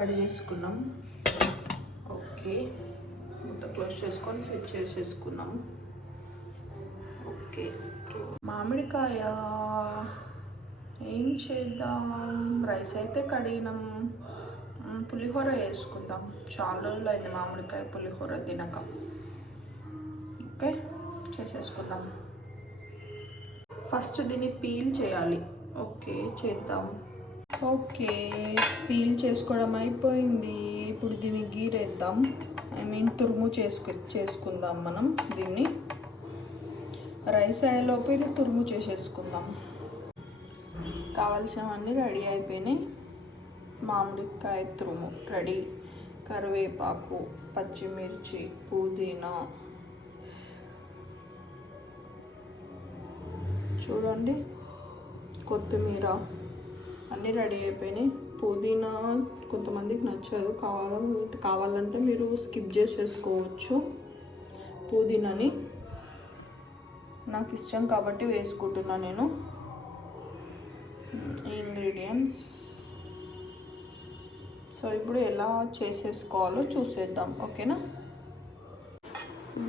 Ready చేసుకున్నాం. Okay, మొత్తం close చేసుకొని స్విచ్ చేసేసుకున్నాం. ఓకే, మామిడికాయ ఏం చేద్దాం? రైస్ అయితే కడిగినాం, పులిహోర వేసుకుందాం. చాలా రోజులు అయింది మామిడికాయ పులిహోర తినక. ఓకే, చేసేసుకుందాం. ఫస్ట్ దీన్ని పీల్ చేయాలి. ఓకే, చేద్దాం. ఓకే, పీల్ చేసుకోవడం అయిపోయింది. ఇప్పుడు దీన్ని గీరేద్దాం. తురుము చేసుకుందాం మనం. దీన్ని రైస్ అయ్యేలోపు ఇది తురుము చేసేసుకుందాం. కావాల్సినవన్నీ రెడీ అయిపోయినాయి. మామిడికాయ తురుము రెడీ. కరివేపాకు, పచ్చిమిర్చి, పుదీనా, చూడండి, కొత్తిమీర అన్నీ రెడీ అయిపోయినాయి. పుదీనా కొంతమందికి నచ్చదు, కావాలంటే మీరు స్కిప్ చేసేసుకోవచ్చు. పుదీనాని నాకు ఇష్టం కాబట్టి వేసుకుంటున్నా నేను. ఇంగ్రీడియంట్స్. సో ఇప్పుడు ఎలా చేసేసుకోవాలో చూసేద్దాం. ఓకేనా?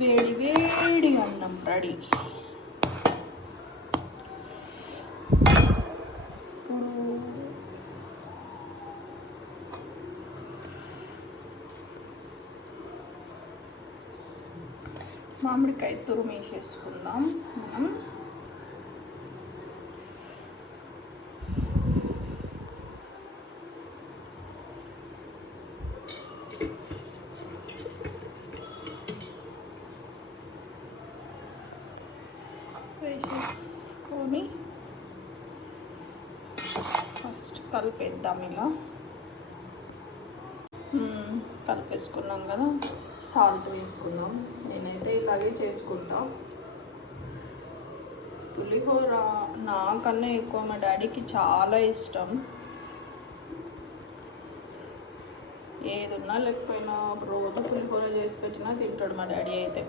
వేడి వేడి అన్నం రెడీ. మామిడికాయ తురుము వేసేసుకుందాం మనం. వేసేసుకొని ఫస్ట్ కలిపేద్దాం. ఇలా కలిపేసుకున్నాం కదా, సాల్ట్ వేసుకున్నాం. నేనైతే ఇలాగే చేసుకుంటా. పులిహోర నాకన్నా ఎక్కువ మా డాడీకి చాలా ఇష్టం. ఏదున్నా లేకపోయినా రోజు పులిహోర చేసి పెట్టినా తింటాడు మా డాడీ అయితే.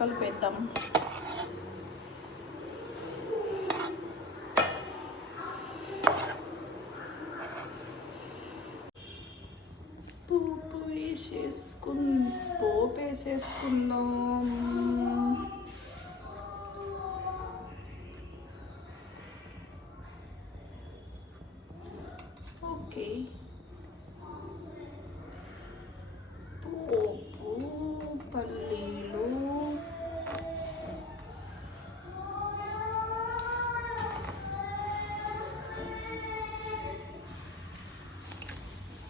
కలిపేద్దాం. పోపు వేసేసుకుందాం. ఓకే, పోపు, పల్లీలు,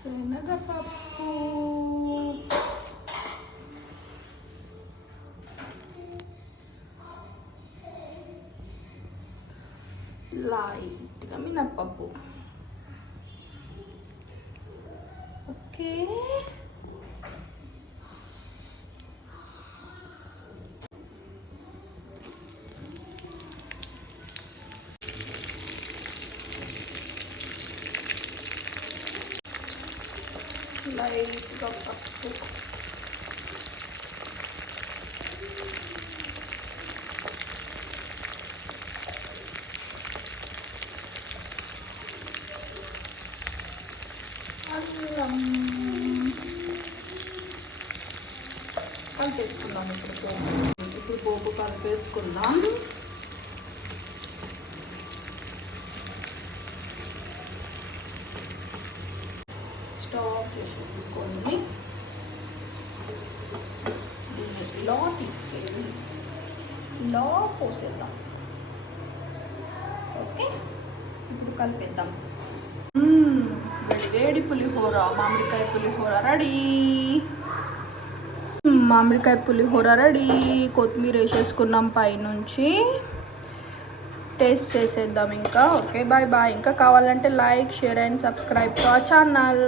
శనగపప్పు, లైట్గా మినప్పప్పు. ఓకే, లైట్గా పసుపు, అల్లం కలిపేసుకుందాం. ఇప్పుడు పోపు కలిపేసుకుందాం. స్టవ్ చేసేసుకొని దీన్ని ఇలా తీసుకెళ్ళి ఇలా పోసేద్దాం. ఓకే, ఇప్పుడు కలిపేద్దాం. వేడి పులిహోర, మామిడికాయ పులిహోర రెడీ. మామిడికాయ పులిహోర రెడీ. కొత్తిమీర వేసేసుకున్నాం పైనుంచి. టేస్ట్ చేసేద్దాం ఇంకా. Okay, bye bye. ఇంకా కావాలంటే like, share and subscribe to our channel.